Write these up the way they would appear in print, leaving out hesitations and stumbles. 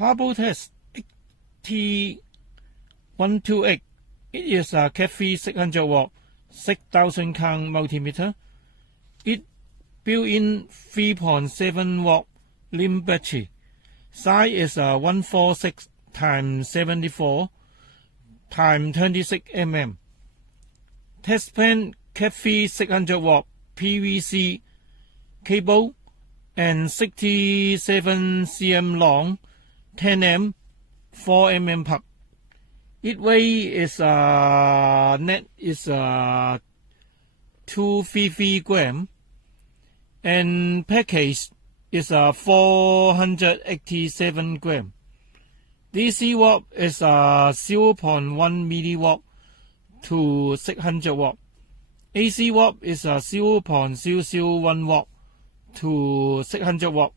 Habotest Ht128. It is a CABLE 600 watt 6000 count multimeter. It built-in 3.7 watt LITHIUM battery. Size is 146 x 74 x 26 mm. Test pen CABLE 600 watt PVC cable and 67 cm long, 10 m, 4 mm plug. Its weight is net is 233 gram, and package is 487 gram. DC watt is 0.1 milliwatt to 600 watt. AC watt is 0.001 watt to 600 watt.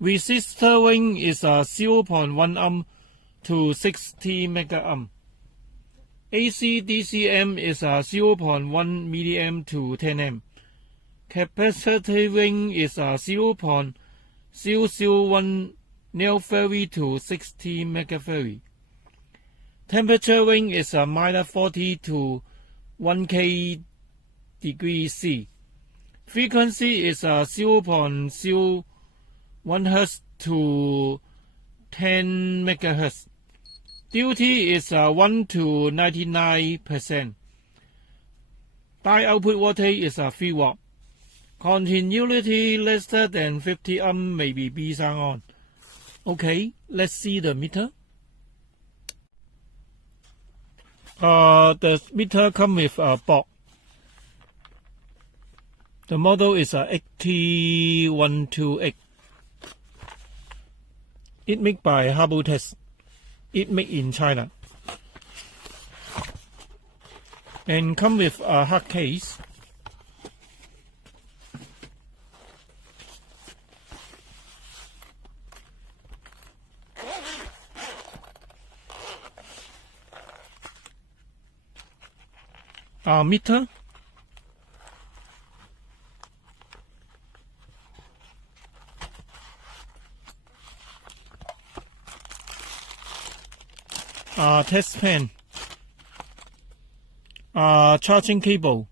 Resistor ring is 0.1 amp to 60 mega amp. AC DCM is 0.1 milliamp to 10 amp. Capacitor ring is 0.001 nanofarad to 60 megafarad. Temperature ring is minus 40 to 1K degrees C. Frequency is 0.01 Hz to 10 MHz. Duty is 1 to 99%. Die output voltage is 3 watt. Continuity less than 50 ohm may be turned on. Okay, let's see the meter. The meter comes with a box. The model is Ht128. It made by Habotest. It made in China. And come with a hard case. Meter. Test pen. Charging cable.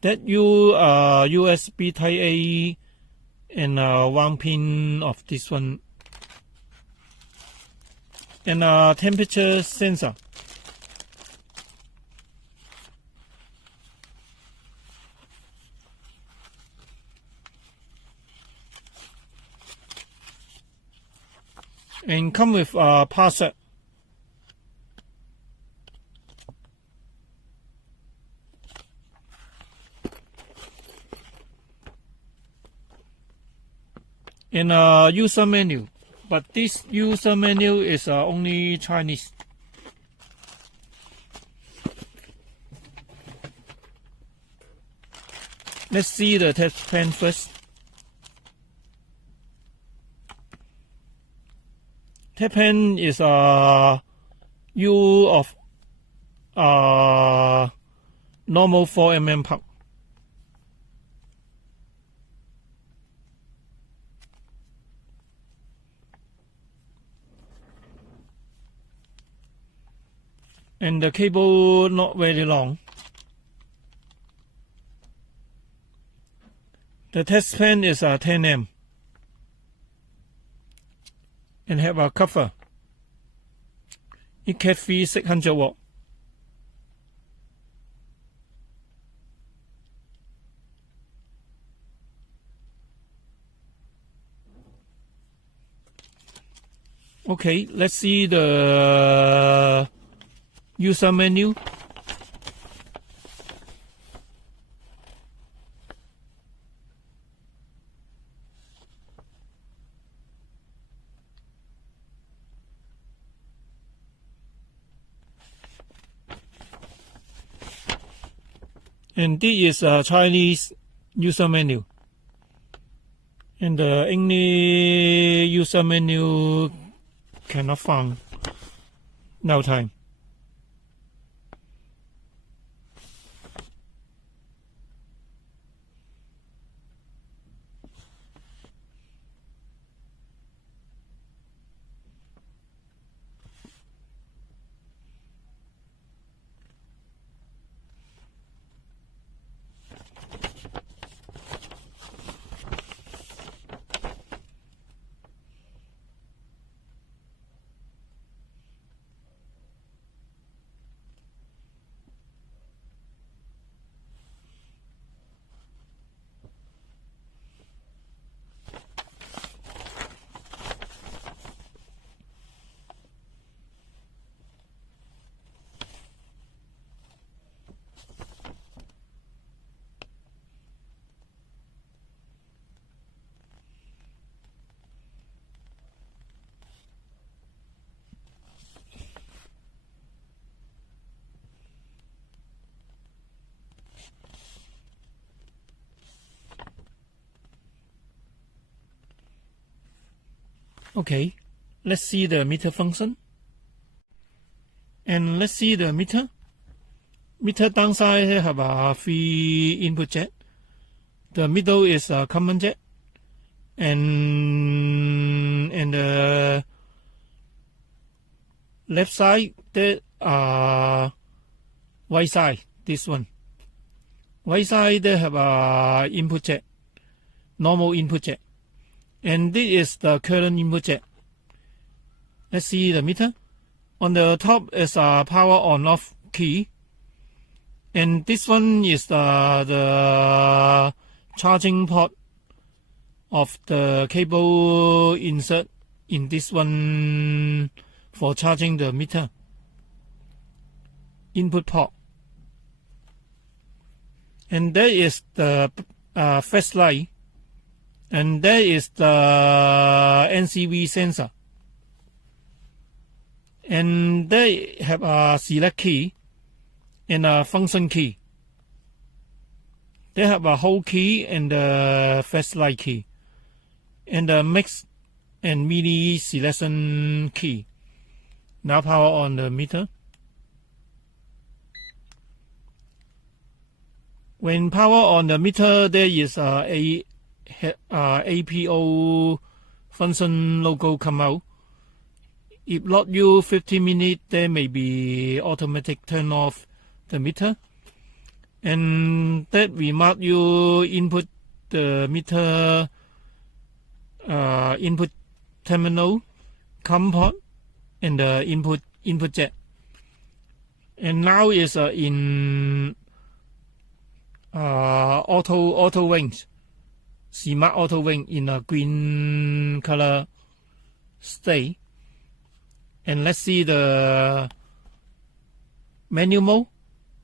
That USB Type A and one pin of this one. And temperature sensor. And come with a parser. And a user menu, but this user menu is only Chinese. Let's see the test pen first. Test pen is U of normal 4 mm plug. And the cable not very long. The test pen is 10 m and have a cover. It CABLE 600 watt. Okay, let's see the user menu. And this is a Chinese user menu. And the English user menu cannot find. No time. Okay, let's see the meter function. And let's see the meter. Meter downside have a 3 input jack. The middle is a common jack. And the left side, there are right side, this one. Right side, they have a input jack, normal input jack. And this is the current input jack. Let's see the meter. On the top is a power on off key. And this one is the charging port of the cable insert in this one for charging the meter. Input port. And there is the flashlight. And there is the NCV sensor. And they have a select key and a function key. They have a hold key and the flashlight key. And the mix and mini selection key. Now power on the meter. When power on the meter, there is a APO function logo come out. If not you 15 minutes, there may be automatic turn off the meter. And that remark you input the meter input terminal, COM port, and the input jack. And now is in auto range, smart auto range in a green color state. And let's see the manual mode.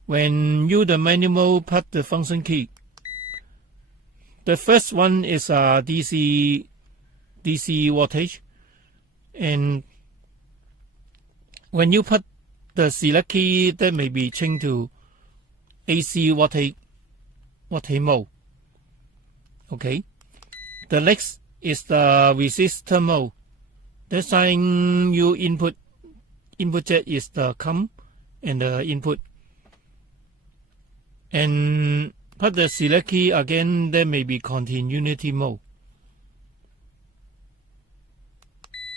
When you the manual mode, put the function key. The first one is DC voltage, and when you put the select key, that may be changed to AC voltage mode. Okay. The next is the resistor mode. This time you input jack is the COM and the input. And put the select key again, there may be continuity mode.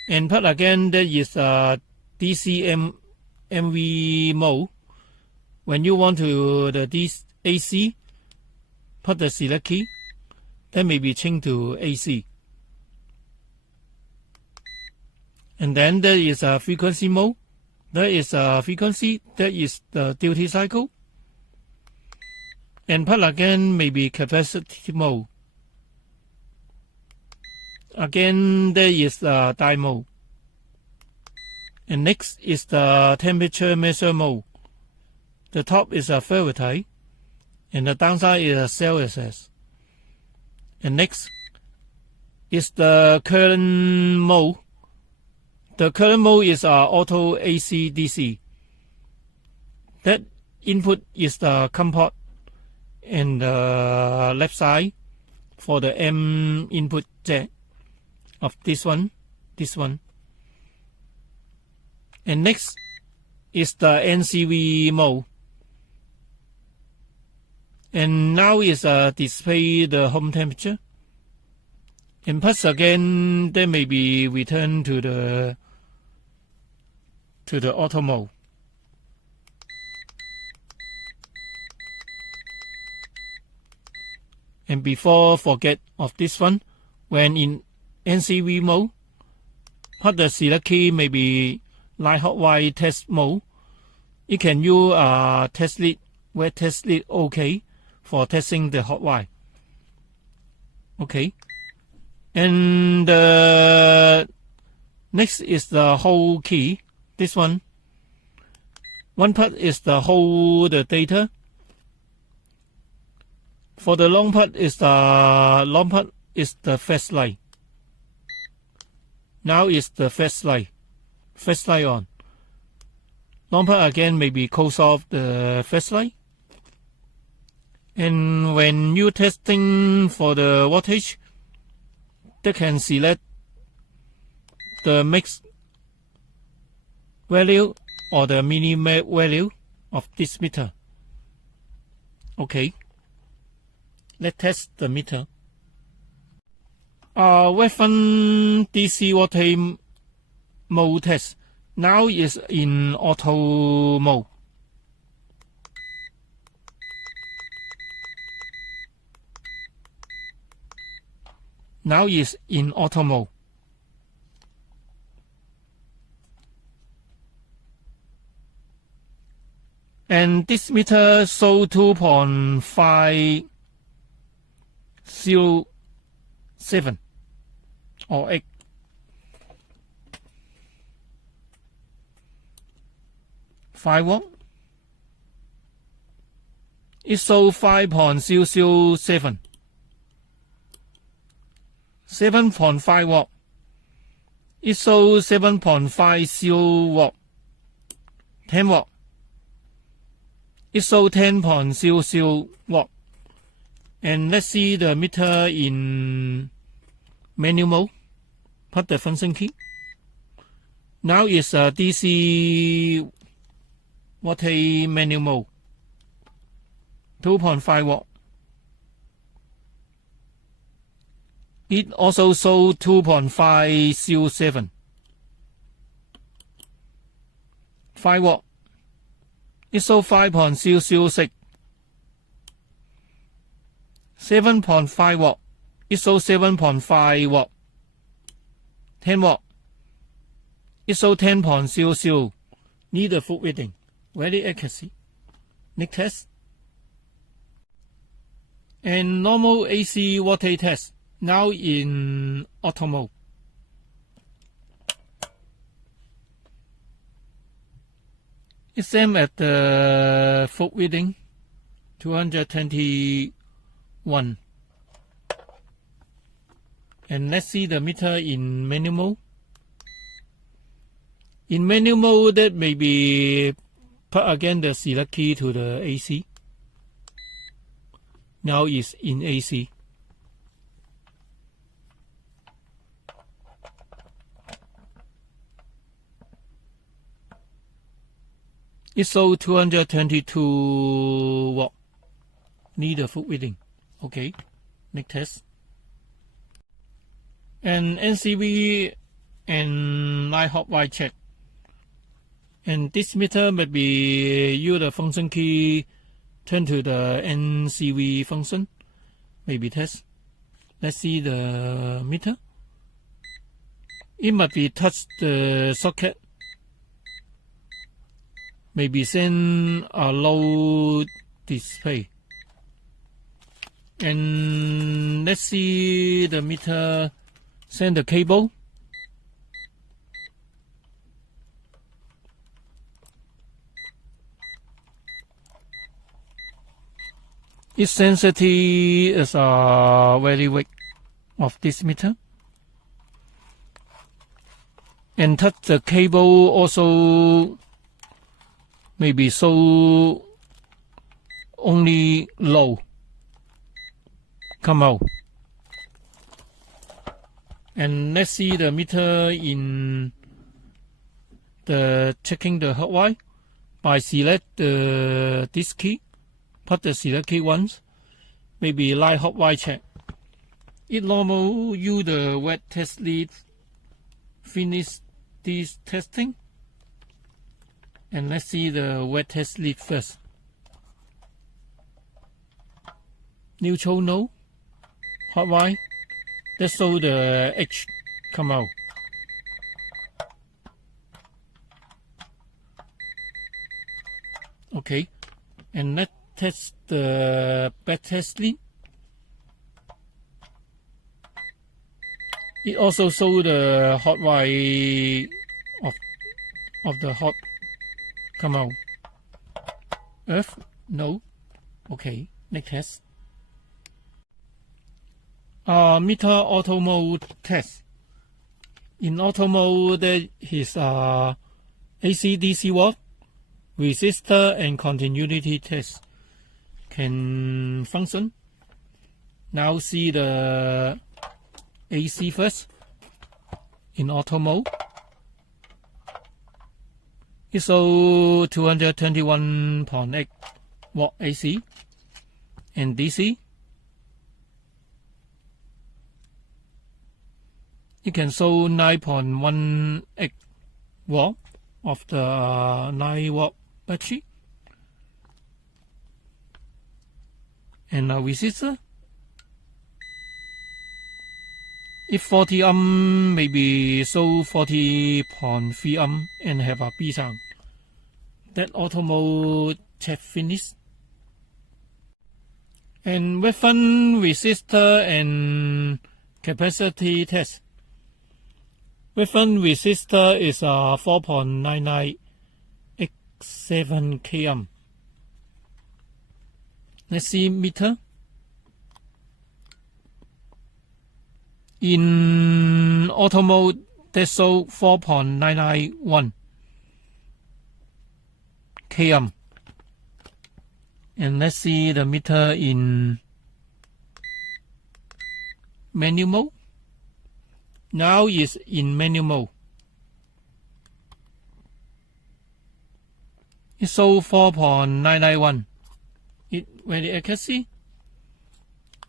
And put again, there is a DC MV mode. When you want to the AC, put the select key, that may be changed to AC. And then there is a frequency mode. There is a frequency, that is the duty cycle. And put again maybe capacitor mode. Again there is the die mode. And next is the temperature measure mode. The top is a Fahrenheit, and the downside is a Celsius. And next is the current mode. The current mode is auto AC DC. That input is the COM port and the left side for the M input jack of this one. And next is the NCV mode. And now is display the home temperature. And plus again, there may be return to the auto mode. And before forget of this one, when in NCV mode, put the select key maybe light hot white test mode. You can use test lead, wet test lead OK for testing the hot wire. Okay. And next is the hold key. This one. One part is the hold the data. For the long part is the flashlight. Now is the flashlight on. Long part again maybe close off the flashlight. And when you testing for the voltage, they can select the max value or the minimum value of this meter. Okay, let's test the meter. Weapon DC voltage mode test now is in auto mode. Now is in auto mode. And this meter show 2.507 or 8. $5. It show 5.007. 7.5 watt. It show 7.50 watt. 10 watt. It show 10.00 watt. And let's see the meter in manual mode. Put the function key. Now it's a DC voltage manual mode. 2.5 watt. It also shows 2.507. 5 watt. It shows 5.006. 7.5 watt. It shows 7.5 watt. 10 watt. It shows 10.00. Need a full reading. Very accuracy. Next test. And normal AC voltage test. Now in auto mode. It's same at the full reading, 221. And let's see the meter in manual mode. In manual mode, that may be put again the select key to the AC. Now it's in AC. It shows 222 watt. Need a full reading. Okay, next test. And NCV and light hot wire check. And this meter may be use the function key, turn to the NCV function. Maybe test. Let's see the meter. It must be touch the socket. Maybe send a low display. And let's see the meter send the cable. Its sensitivity is very weak of this meter. And touch the cable also maybe so only low come out. And let's see the meter in the checking the hot wire by select this key. Put the select key once. Maybe light hot wire check. It normal use the wet test lead finish this testing. And let's see the wet test lead first. Neutral no. Hot wire. Let's show the H come out. Okay. And let's test the back test lead. It also show the hot wire of the hot come out. Earth? No. Okay, next test. Meter auto mode test. In auto mode, there is AC DC watt, resistor, and continuity test can function. Now see the AC first. in auto mode. It shows 221.8 watt AC and DC. It can show 9.18 watt of the 9 watt battery. And a resistor. If 40 ohm, maybe show 40.3 ohm and have a B sound. That auto mode check finish. And weapon resistor and capacity test. Weapon resistor is a 4.9987 kΩ. Let's see meter. In auto mode, that show 4.991 kΩ. And let's see the meter in manual mode. Now is in manual mode. It shows 4.991. It very accuracy.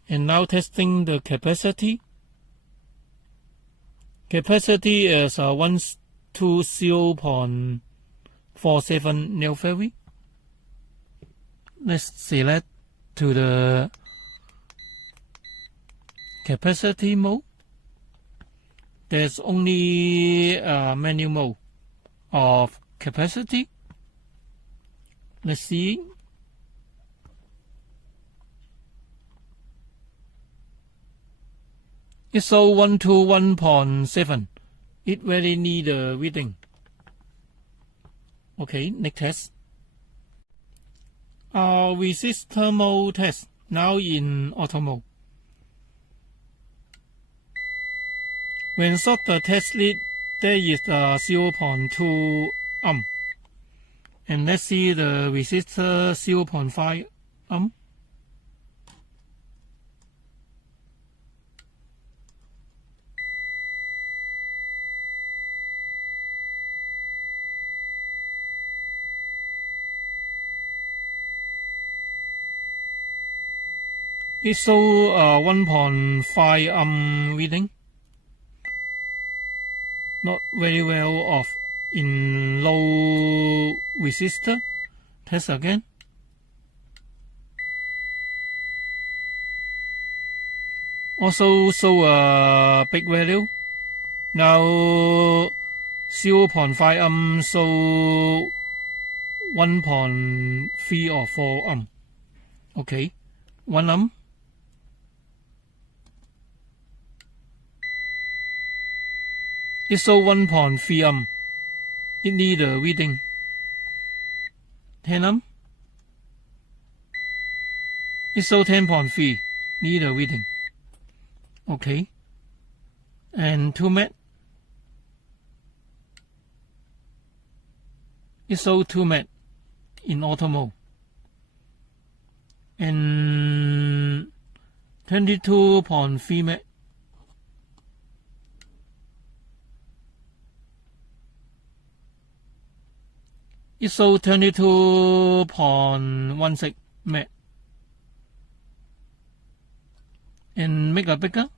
And now testing the capacity. Capacity is 120.47 nF. Let's select to the capacity mode. There's only a manual mode of capacity. Let's see. It shows 121.7. It really need a reading. Okay, next test. Resistor mode test. Now in auto mode. When short the test lead, there is 0.2 ohm. And let's see the resistor 0.5 ohm. It shows 1.5 ohm reading. Not very well off in low resistor. Test again. Also show a big value. Now 0.5 ohm show 1.3 or 4 ohm. Okay, 1 ohm. It shows 1.3 ohm. It need a reading. 10 ohm. It shows 10.3. Need a reading. Okay. And 2 met. It shows 2 met in auto mode. And 22.3 met. It shows 22.16 met. And make a bigger.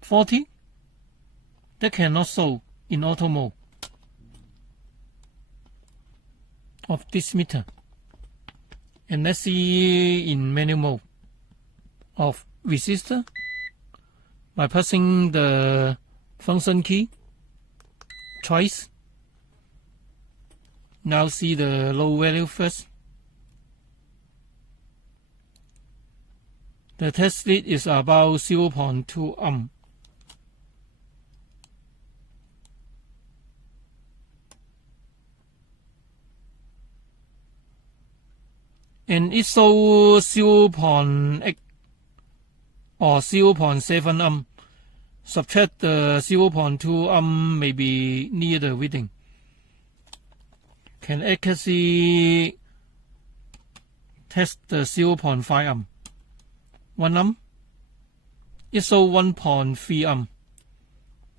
40. That cannot show in auto mode of this meter. And let's see in manual mode of resistor by pressing the function key twice. Now see the low value first. The test lead is about 0.2 ohm. And it shows 0.8 or 0.7 ohm. Subtract the 0.2 ohm, maybe near the reading. Can accuracy test the 0.5 ohm. 1 ohm. It shows 1.3 amp.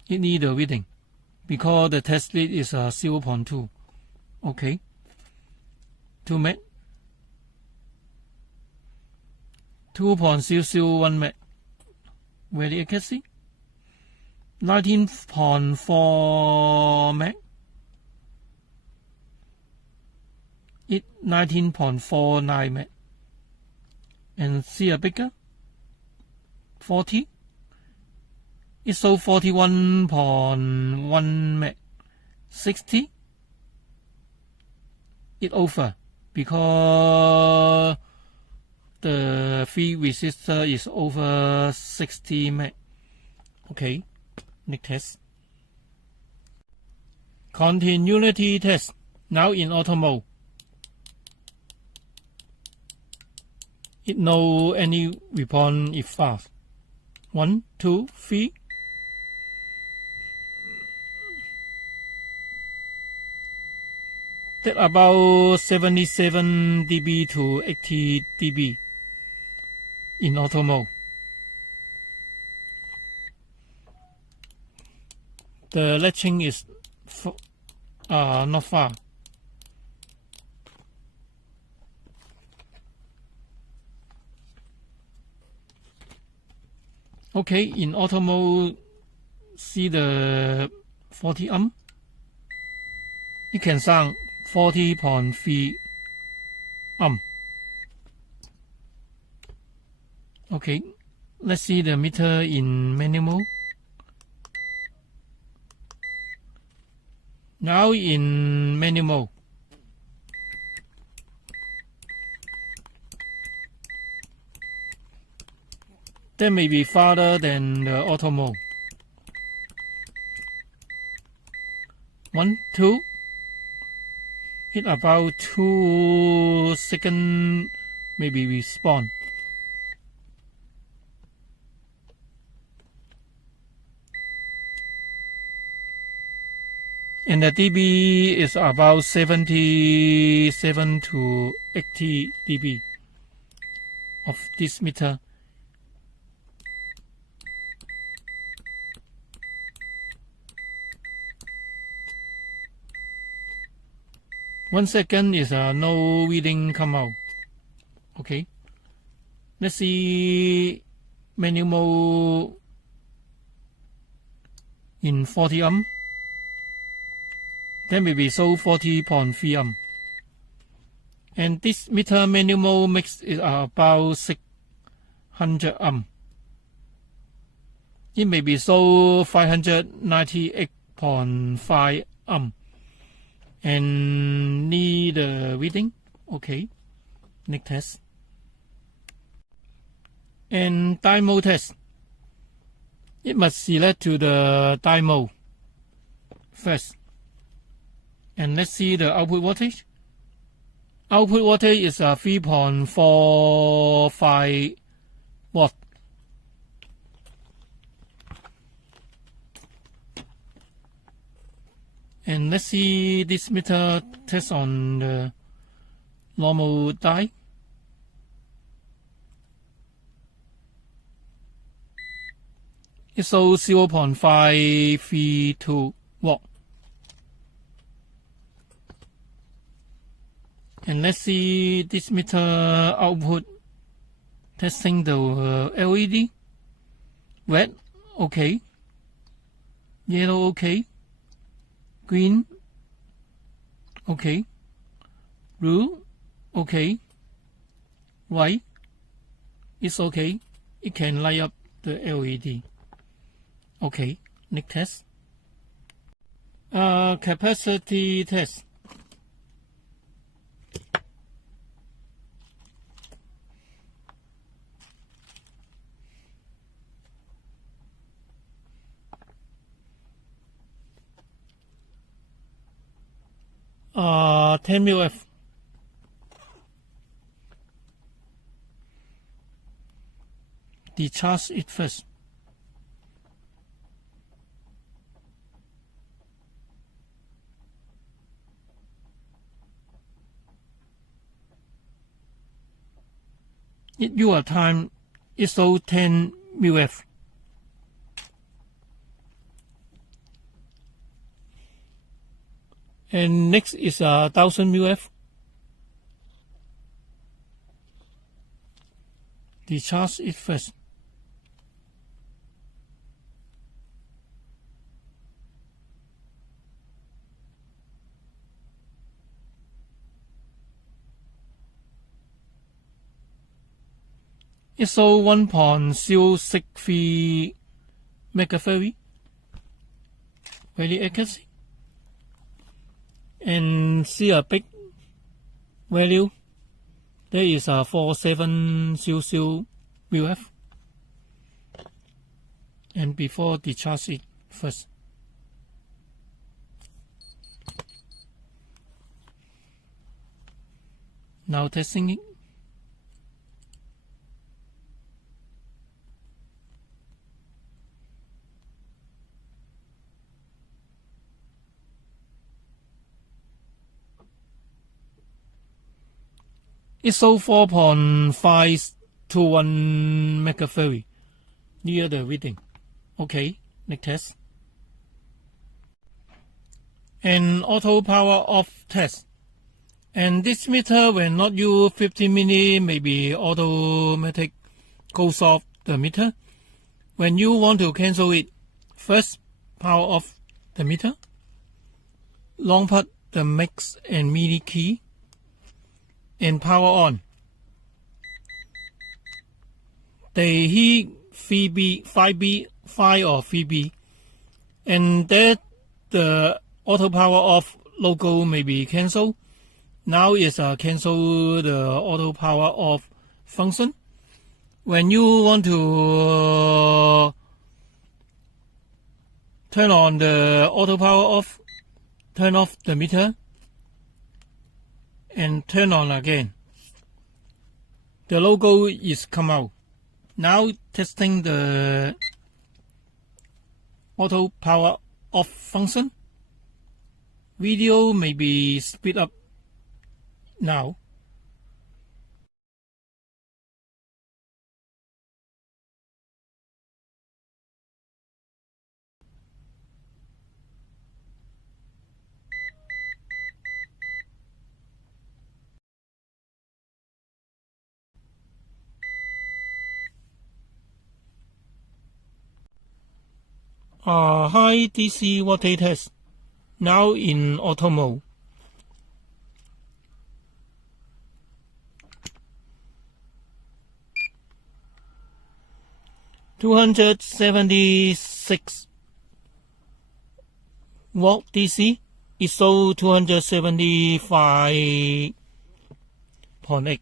It needs a reading because the test lead is 0.2. Okay. 2 meg. 2.001 meg. Very accuracy. 19.4 meg. It 19.49 meg. And see a bigger. 40. It shows 41.1 meg. 60. It over because the free resistor is over 60 meg. Okay, next test. Continuity test. Now in auto mode. It know any response if fast. 1, 2, 3. That about 77 dB to 80 dB in auto mode. The latching is not far. Okay, in auto mode, see the 40 amp. It can sound 40.3 amp. Okay, let's see the meter in manual mode. Now in manual mode. That may be farther than the auto mode. 1, 2. Hit about 2 seconds, maybe respawn. And the dB is about 77 to 80 dB of this meter. One second is no reading come out. Okay. Let's see manual mode in 40 amp. Then maybe show 40.3 amp. And this meter manual mode makes it about 600 amp. It may be show 598.5 amp. And need a reading. Okay. Next test. And diode test. It must select to the diode first. And let's see the output voltage. Output voltage is 3.45 watt. And let's see this meter test on the normal die. It shows 0.532 watt. And let's see this meter output testing the LED. Red, okay. Yellow, okay. Green, okay. Blue, okay. White, it's okay. It can light up the LED. Okay, next test. Capacity test. Uh, 10 mF. Decharge it first. At your time, it shows 10 mF. And next is 1000 UF. Decharge it first. ISO 1.063 megafarad, very accurate, and see a big value. There is a 4700 UF, and before discharge it first. Now testing it. ISO 4.521 megafarad near the reading. Okay, next test. And auto power off test. And this meter when not use 15 minutes, maybe automatic goes off the meter. When you want to cancel it, first power off the meter. Long put the max and mini key. And power on. They hit 3B, 5B, 5 or 3B, and that the auto power off logo may be cancelled. Now is cancel the auto power off function. When you want to turn on the auto power off, turn off the meter and turn on again. The logo is come out. Now testing the auto power off function. Video may be speed up now. High DC voltage test, now in auto mode. (276 volt DC, ISO 275.8.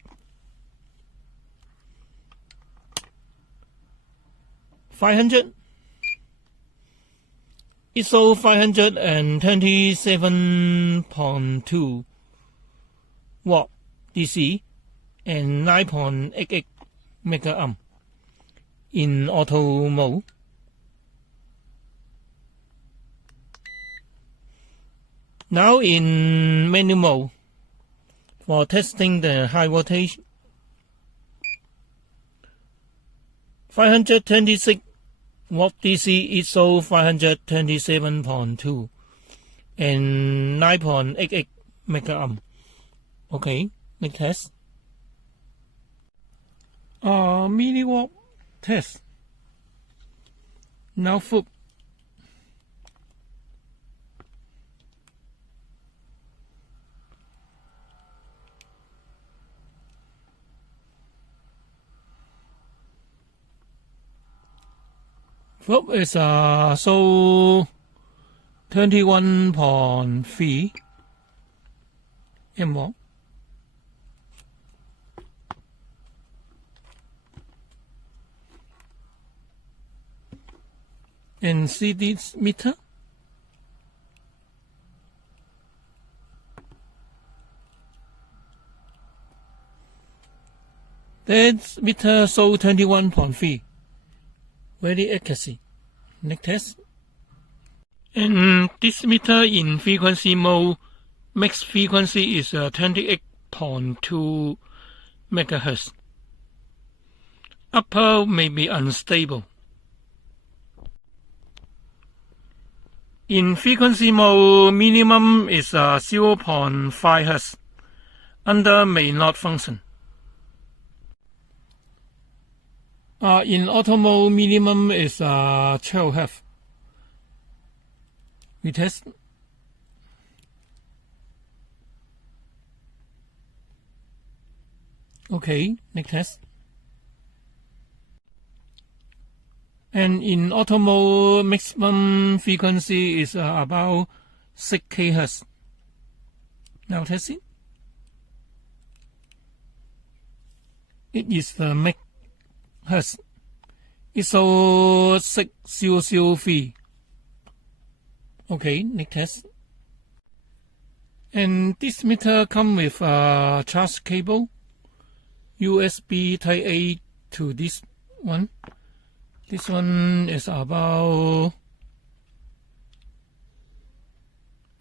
500 ISO 527.2 watt DC and 9.88 megaohm in auto mode. Now in manual mode for testing the high voltage. 526 watt DC ISO 527.2 and 9.88 megaohm. Okay, next test. Milliwatt test. Now flip. Flip is so 21.3 mW. And see this meter. That meter show 21.3. Very accuracy. Next test. And this meter in frequency mode, max frequency is 28.2 megahertz. Upper may be unstable. In frequency mode, minimum is 0.5 Hz. Under may not function. In auto mode, minimum is 12 Hz. We test. Okay, next test. And in auto mode, maximum frequency is about 6 kHz. Now test it. It is the max Hertz. It's so 600V. Okay, next test. And this meter comes with a charge cable, USB Type A to this one. This one is about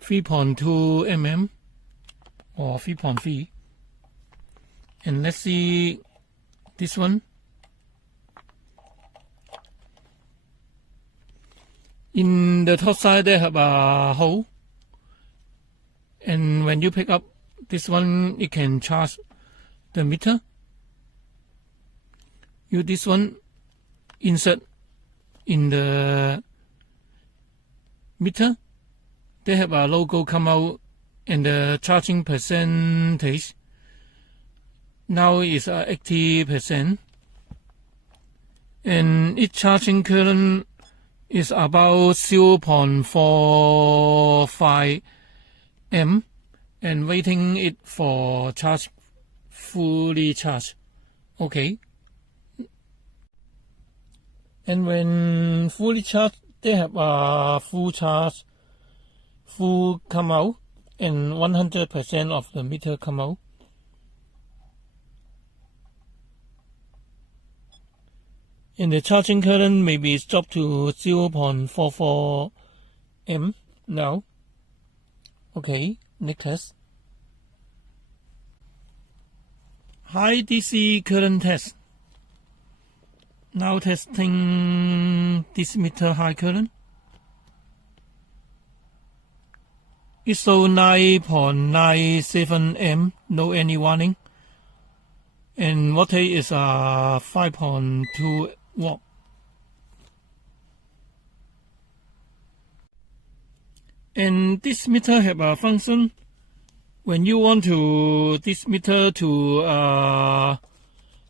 3.2 mm or 3.3. And let's see this one. In the top side they have a hole, and when you pick up this one, it can charge the meter. Use this one, insert in the meter. They have a logo come out and the charging percentage now is 80%, and its charging current is about 0.45 amp, and waiting it for charge fully charged. Okay. And when fully charged, they have a full charge, full come out, and 100% of the meter come out. And the charging current maybe is dropped to 0.44 amp now. Okay, next test. High DC current test. Now testing this meter high current. It shows 9.97 amp, no any warning. And voltage is 5.2 watt. And this meter have a function. When you want to this meter to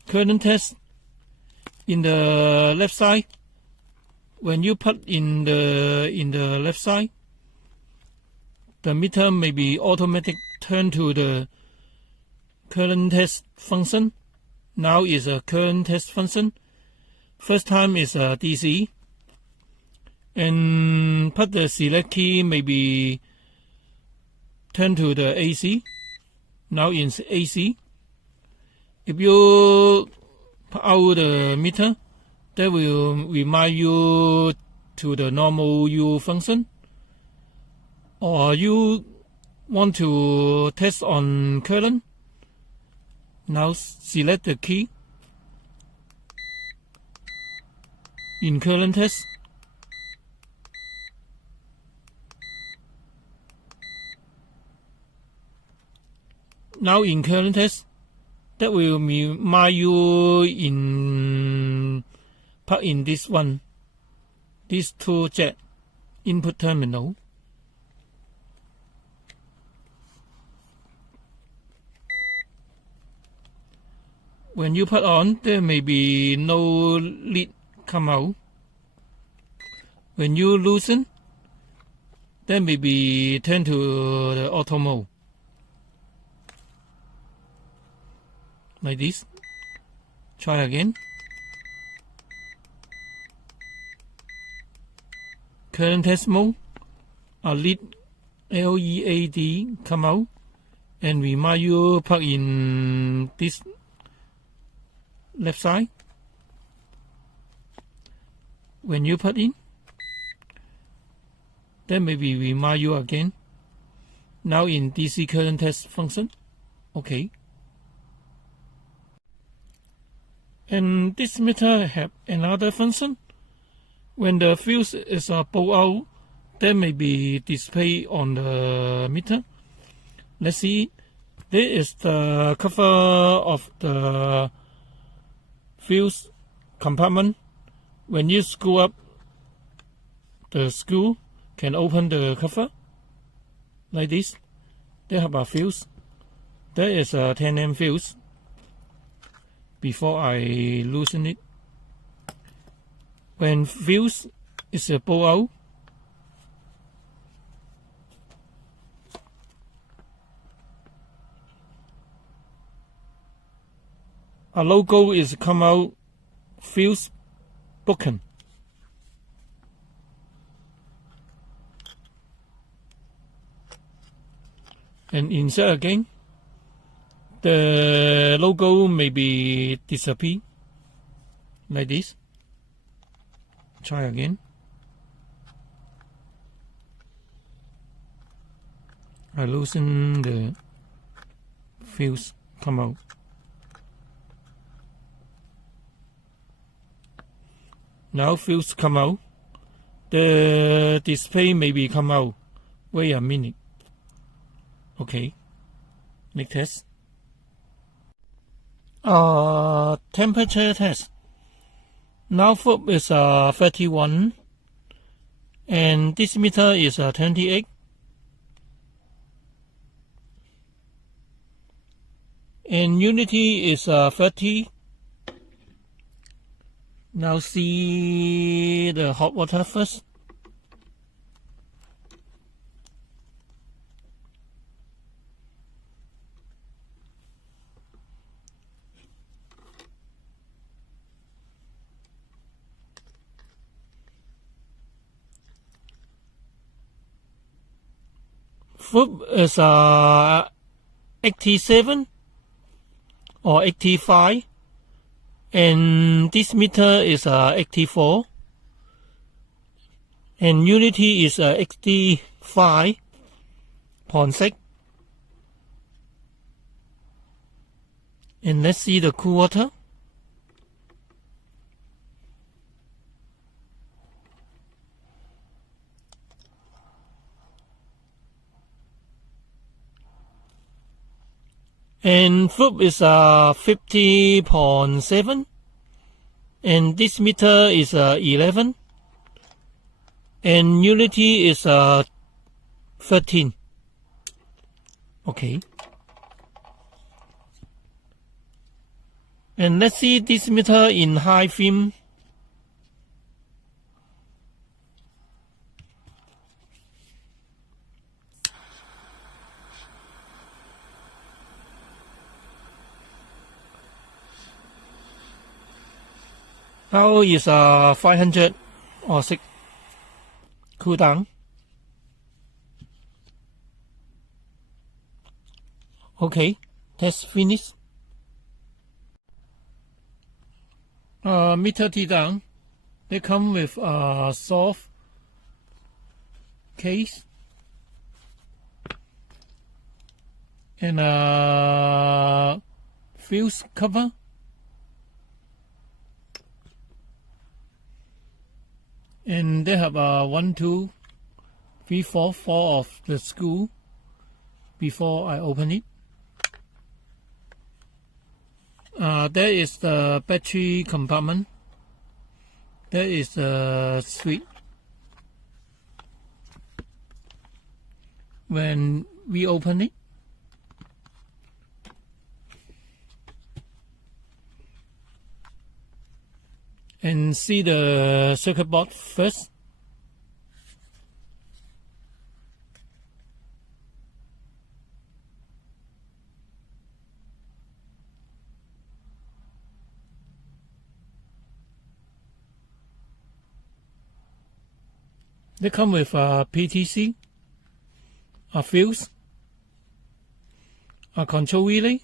current test in the left side, when you put in the left side, the meter may be automatic turn to the current test function. Now is a current test function. First time is a DC, and put the select key maybe turn to the AC. Now in AC. If you put out the meter, that will remind you to the normal U function. Or you want to test on current. Now select the key in current test. Now in current test, that will remind you in plug in this one, this 2 jet input terminal. When you put on, there may be no lead come out. When you loosen, there may be turn to the auto mode. Like this. Try again. Current test mode. A lead LED come out and remind you plug in this left side. When you put in, then maybe remind you again. Now in DC current test function. Okay. And this meter have another function. When the fuse is pulled out, there may be display on the meter. Let's see. This is the cover of the fuse compartment. When you screw up the screw, can open the cover like this. They have a fuse. There is a 10 amp fuse. Before I loosen it, when fuse is pulled out, a logo is come out, fuse broken. And insert again, the logo may be disappear like this. Try again. I loosen the fuse, come out. Now fuse come out. The display maybe come out. Wait a minute. Okay. Next test. Temperature test. Now foot is 31 and this meter is 28. And unity is 30. Now see the hot water first. Foot is 87 or 85, and this meter is 84, and unity is 85.6. And let's see the cool water. And foot is 50.7, and this meter is 11, and unity is 13. Okay. And let's see this meter in high film. Now is 500 or 6. Cool down. Okay, test finished. Meter Teardown. They come with a soft case and a fuse cover. And they have 1, 2, 3, 4 of the screw before I open it. There is the battery compartment. There is the switch. When we open it, and see the circuit board first. They come with a Ptc, a fuse, a control relay,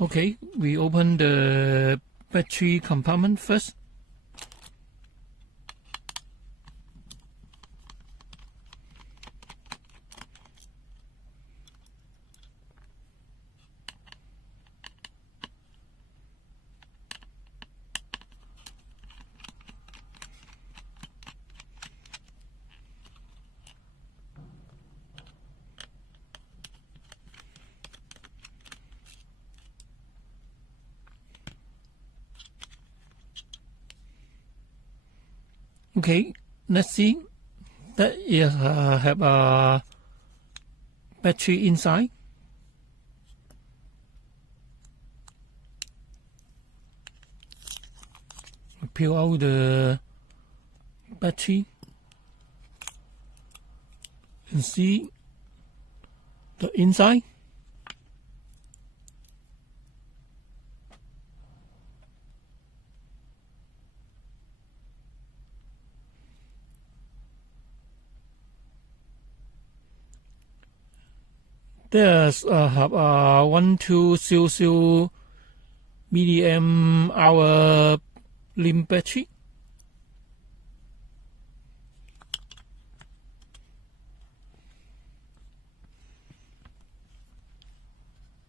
okay, we open the battery compartment first. Okay, let's see. That is have a battery inside. Peel out the battery and see the inside. There's have a 1200 milliamp hour LITHIUM battery.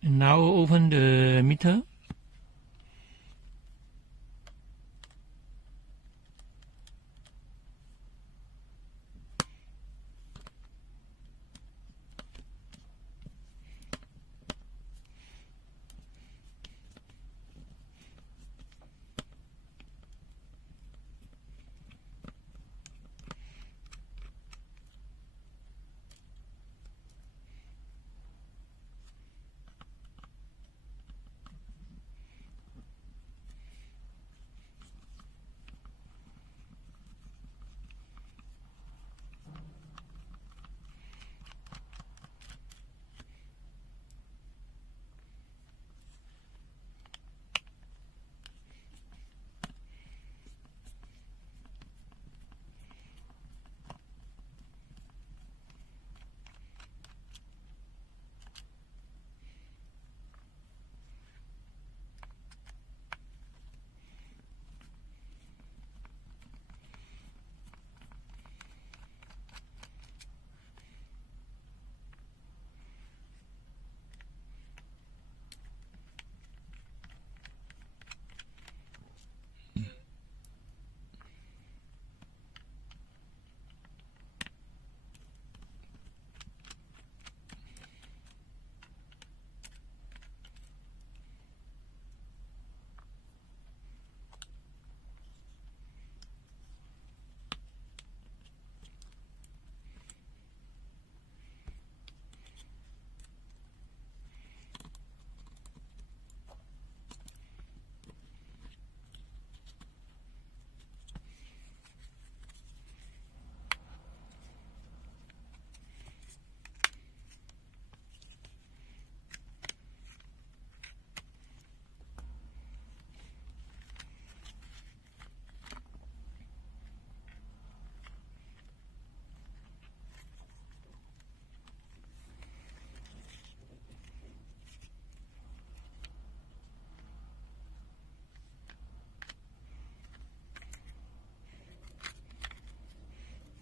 And now open the meter.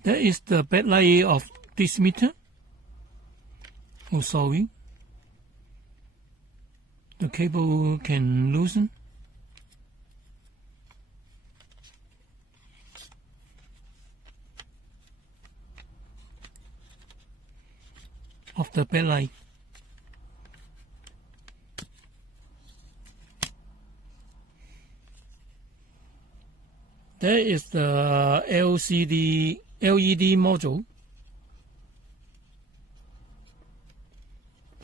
That is the backlight of this meter. Oh, sorry. The cable can loosen. Of the backlight. There is the LED module.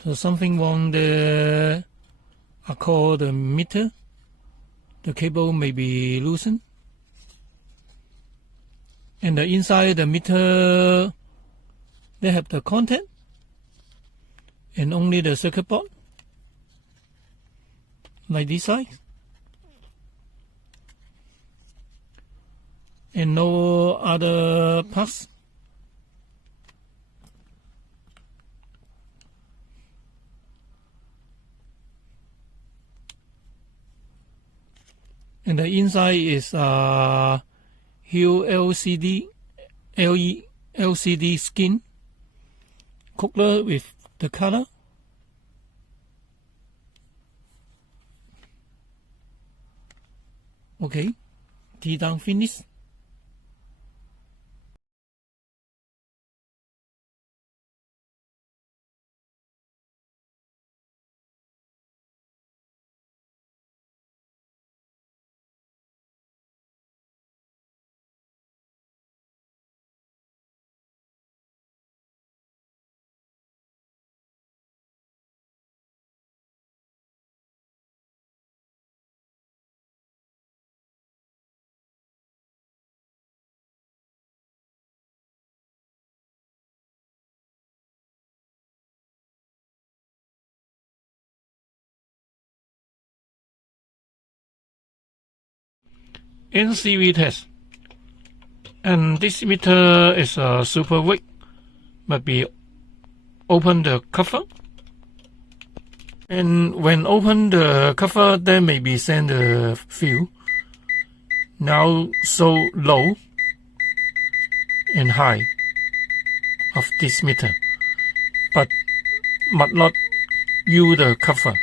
So something wrong there. I call the meter. The cable may be loosened. And the inside the meter, they have the content and only the circuit board, like this side, and no other parts. And the inside is Hue LCD skin coupler with the color. Okay, Teardown finish. NCV test. And this meter is super weak. Must be open the cover. And when open the cover, there may be send the field. Now so low and high of this meter, but must not use the cover.